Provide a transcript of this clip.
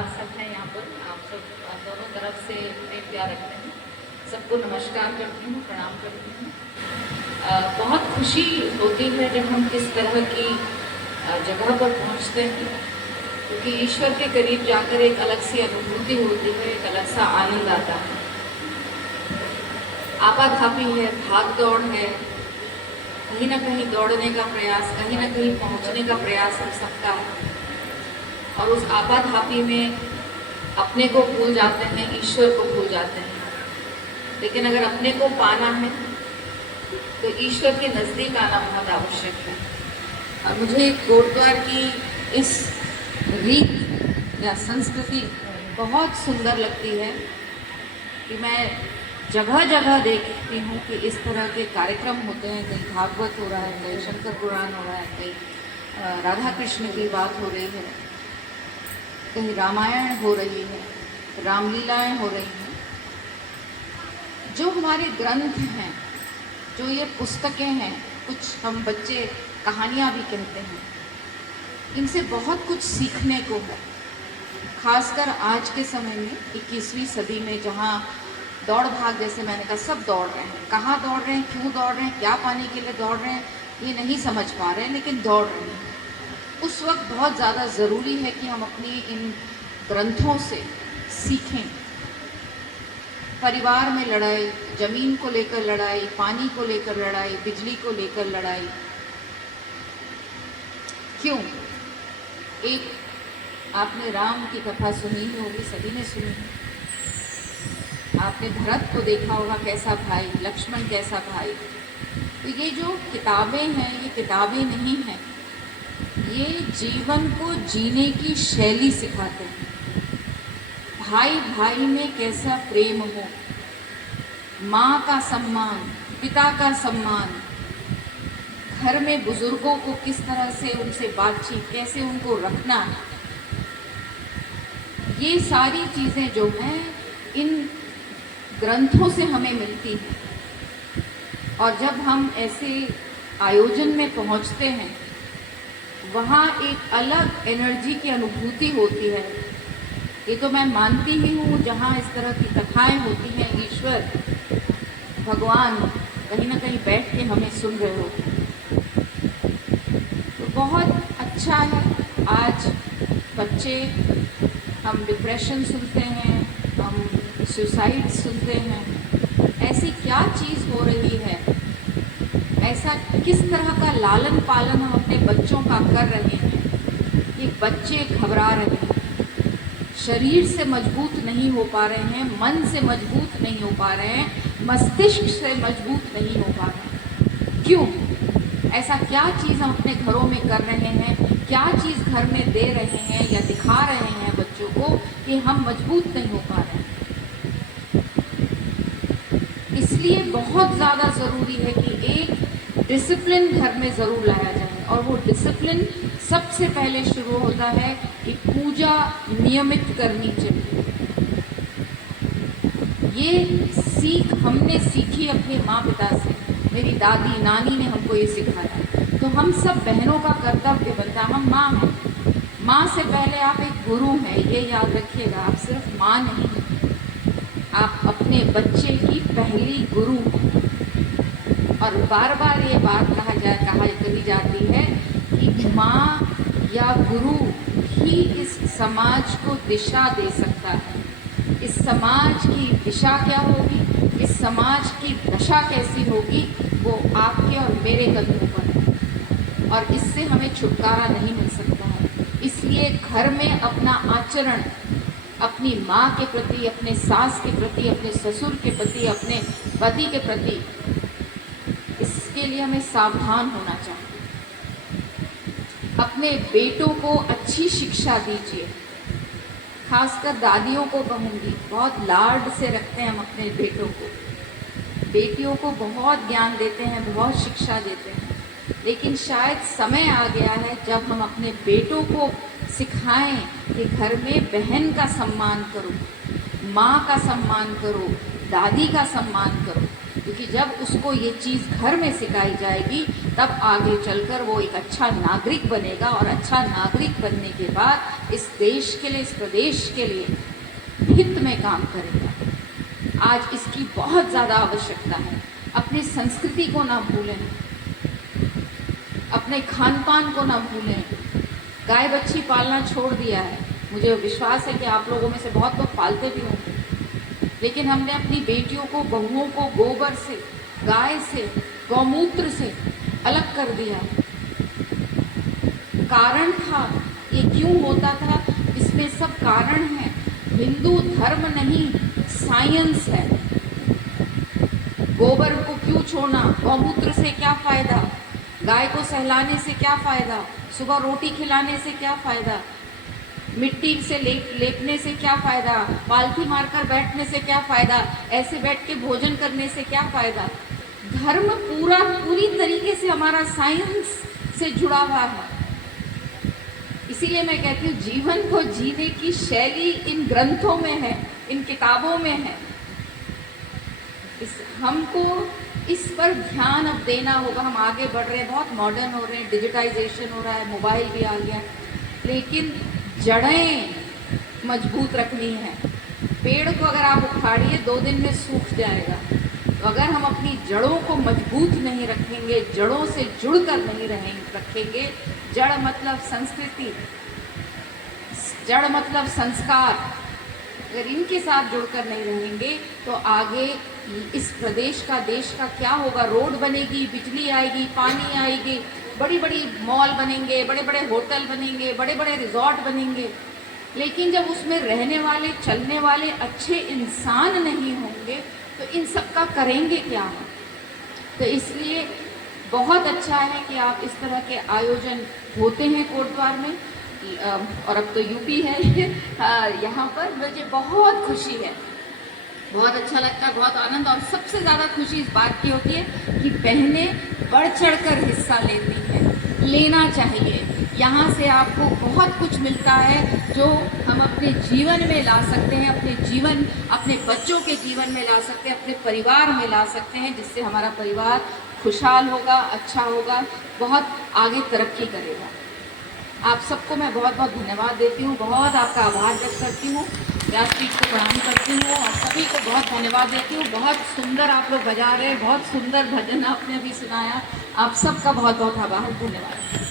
सब हैं यहाँ पर। आप सब दोनों तरफ से प्रेम प्यार रखते हैं। सबको नमस्कार करती हूँ, प्रणाम करती हूँ। बहुत खुशी होती है जब हम किस तरह की जगह पर पहुँचते हैं, क्योंकि ईश्वर के करीब जाकर एक अलग सी अनुभूति होती है, एक अलग सा आनंद आता है। आपाधापी है, भाग दौड़ है, कहीं ना कहीं दौड़ने का प्रयास, कहीं ना कहीं पहुँचने का प्रयास हम सबका है। और उस आपाधापी में अपने को भूल जाते हैं, ईश्वर को भूल जाते हैं। लेकिन अगर अपने को पाना है तो ईश्वर के नज़दीक आना बहुत आवश्यक है। और मुझे गुरुद्वार की इस रीत या संस्कृति बहुत सुंदर लगती है कि मैं जगह जगह देखती हूँ कि इस तरह के कार्यक्रम होते हैं। कहीं भागवत हो रहा है, कहीं शंकर पुराण हो रहा है, कहीं राधा कृष्ण की बात हो रही है, कहीं रामायण हो रही है, रामलीलाएं हो रही हैं। जो हमारे ग्रंथ हैं, जो ये पुस्तकें हैं, कुछ हम बच्चे कहानियाँ भी कहते हैं, इनसे बहुत कुछ सीखने को है। खासकर आज के समय में 21वीं सदी में, जहाँ दौड़ भाग, जैसे मैंने कहा, सब दौड़ रहे हैं। कहाँ दौड़ रहे हैं, क्यों दौड़ रहे हैं, क्या पाने के लिए दौड़ रहे हैं, ये नहीं समझ पा रहे हैं, लेकिन दौड़ रहे हैं। उस वक्त बहुत ज़्यादा ज़रूरी है कि हम अपनी इन ग्रंथों से सीखें। परिवार में लड़ाई, ज़मीन को लेकर लड़ाई, पानी को लेकर लड़ाई, बिजली को लेकर लड़ाई, क्यों? एक आपने राम की कथा सुनी ही होगी, सभी ने सुनी है। आपने भरत को देखा होगा, कैसा भाई, लक्ष्मण कैसा भाई। तो ये जो किताबें हैं, ये किताबें नहीं हैं, ये जीवन को जीने की शैली सिखाते हैं। भाई भाई में कैसा प्रेम हो, माँ का सम्मान, पिता का सम्मान, घर में बुजुर्गों को किस तरह से उनसे बातचीत, कैसे उनको रखना, ये सारी चीज़ें जो हैं इन ग्रंथों से हमें मिलती हैं। और जब हम ऐसे आयोजन में पहुँचते हैं, वहाँ एक अलग एनर्जी की अनुभूति होती है। ये तो मैं मानती ही हूँ, जहाँ इस तरह की कथाएं होती हैं, ईश्वर भगवान कहीं ना कहीं बैठ के हमें सुन रहे हो, तो बहुत अच्छा है। आज बच्चे, हम डिप्रेशन सुनते हैं, हम सुसाइड सुनते हैं, ऐसी क्या चीज़ हो रही है, ऐसा किस तरह का लालन पालन हम अपने बच्चों का कर रहे हैं। ये बच्चे घबरा रहे हैं, शरीर से मजबूत नहीं हो पा रहे हैं, मन से मजबूत नहीं हो पा रहे हैं, मस्तिष्क से मजबूत नहीं हो पा रहे हैं। क्यों? ऐसा क्या चीज़ हम अपने घरों में कर रहे हैं, क्या चीज़ घर में दे रहे हैं या दिखा रहे हैं बच्चों को कि हम मजबूत नहीं हो पा रहे हैं। इसलिए बहुत ज़्यादा ज़रूरी है कि एक डिसिप्लिन घर में ज़रूर लाया जाए। और वो डिसिप्लिन सबसे पहले शुरू होता है कि पूजा नियमित करनी चाहिए। ये सीख हमने सीखी अपने माँ पिता से, मेरी दादी नानी ने हमको ये सिखाया। तो हम सब बहनों का कर्तव्य बनता है, हम माँ हैं, माँ से पहले आप एक गुरु हैं, ये याद रखिएगा। आप सिर्फ माँ नहीं, आप अपने बच्चे की पहली गुरु हैं। और बार बार ये बात कही जाती है कि माँ या गुरु ही इस समाज को दिशा दे सकता है। इस समाज की दिशा क्या होगी, इस समाज की दशा कैसी होगी, वो आपके और मेरे कदमों पर है। और इससे हमें छुटकारा नहीं मिल सकता है। इसलिए घर में अपना आचरण अपनी माँ के प्रति, अपने सास के प्रति, अपने ससुर के प्रति, अपने पति के प्रति, इसके लिए हमें सावधान होना चाहिए। अपने बेटों को अच्छी शिक्षा दीजिए। खासकर दादियों को कहूँगी, बहुत लाड से रखते हैं हम अपने बेटों को, बेटियों को बहुत ज्ञान देते हैं, बहुत शिक्षा देते हैं। लेकिन शायद समय आ गया है जब हम अपने बेटों को सिखाएं कि घर में बहन का सम्मान करो, माँ का सम्मान करो, दादी का सम्मान करो। क्योंकि जब उसको ये चीज़ घर में सिखाई जाएगी तब आगे चलकर वो एक अच्छा नागरिक बनेगा, और अच्छा नागरिक बनने के बाद इस देश के लिए, इस प्रदेश के लिए हित में काम करेगा। आज इसकी बहुत ज़्यादा आवश्यकता है। अपनी संस्कृति को ना भूलें, अपने खान पान को ना भूलें। गाय बच्ची पालना छोड़ दिया है, मुझे विश्वास है कि आप लोगों में से बहुत लोग पालते भी होंगे, लेकिन हमने अपनी बेटियों को, बहुओं को गोबर से, गाय से, गौमूत्र से अलग कर दिया। कारण था, ये क्यों होता था, इसमें सब कारण है। हिंदू धर्म नहीं, साइंस है। गोबर को क्यों छोड़ना, गौमूत्र से क्या फ़ायदा, गाय को सहलाने से क्या फ़ायदा, सुबह रोटी खिलाने से क्या फ़ायदा, मिट्टी से लेपने से क्या फ़ायदा, पालथी मारकर बैठने से क्या फ़ायदा, ऐसे बैठ के भोजन करने से क्या फ़ायदा। धर्म पूरी तरीके से हमारा साइंस से जुड़ा हुआ है। इसीलिए मैं कहती हूँ जीवन को जीने की शैली इन ग्रंथों में है, इन किताबों में है। हमको इस पर ध्यान अब देना होगा। हम आगे बढ़ रहे हैं, बहुत मॉडर्न हो रहे हैं, डिजिटाइजेशन हो रहा है, मोबाइल भी आ गया, लेकिन जड़ें मजबूत रखनी है। पेड़ को अगर आप उखाड़िए 2 दिन में सूख जाएगा। तो अगर हम अपनी जड़ों को मजबूत नहीं रखेंगे, जड़ों से जुड़कर नहीं रखेंगे, जड़ मतलब संस्कृति, जड़ मतलब संस्कार, अगर इनके साथ जुड़कर नहीं रहेंगे तो आगे इस प्रदेश का, देश का क्या होगा। रोड बनेगी, बिजली आएगी, पानी आएगी, बड़ी बड़ी मॉल बनेंगे, बड़े बड़े होटल बनेंगे, बड़े बड़े रिजॉर्ट बनेंगे, लेकिन जब उसमें रहने वाले, चलने वाले अच्छे इंसान नहीं होंगे तो इन सब का करेंगे क्या हम। तो इसलिए बहुत अच्छा है कि आप इस तरह के आयोजन होते हैं कोटद्वार में, और अब तो यूपी है यहाँ पर। मुझे बहुत खुशी है, बहुत अच्छा लगता है, बहुत आनंद, और सबसे ज़्यादा खुशी इस बात की होती है कि बहनें बढ़ चढ़कर हिस्सा लेती हैं। लेना चाहिए, यहाँ से आपको बहुत कुछ मिलता है जो हम अपने जीवन में ला सकते हैं, अपने जीवन, अपने बच्चों के जीवन में ला सकते हैं, अपने परिवार में ला सकते हैं, जिससे हमारा परिवार खुशहाल होगा, अच्छा होगा, बहुत आगे तरक्की करेगा। आप सबको मैं बहुत बहुत धन्यवाद देती हूँ, बहुत आपका आभार व्यक्त करती हूँ, व्यासपीठ को प्रणाम करती हूँ, और सभी को बहुत धन्यवाद देती हूँ। बहुत सुंदर आप लोग बजा रहे हैं, बहुत सुंदर भजन आपने अभी सुनाया। आप सबका बहुत बहुत आभार, धन्यवाद।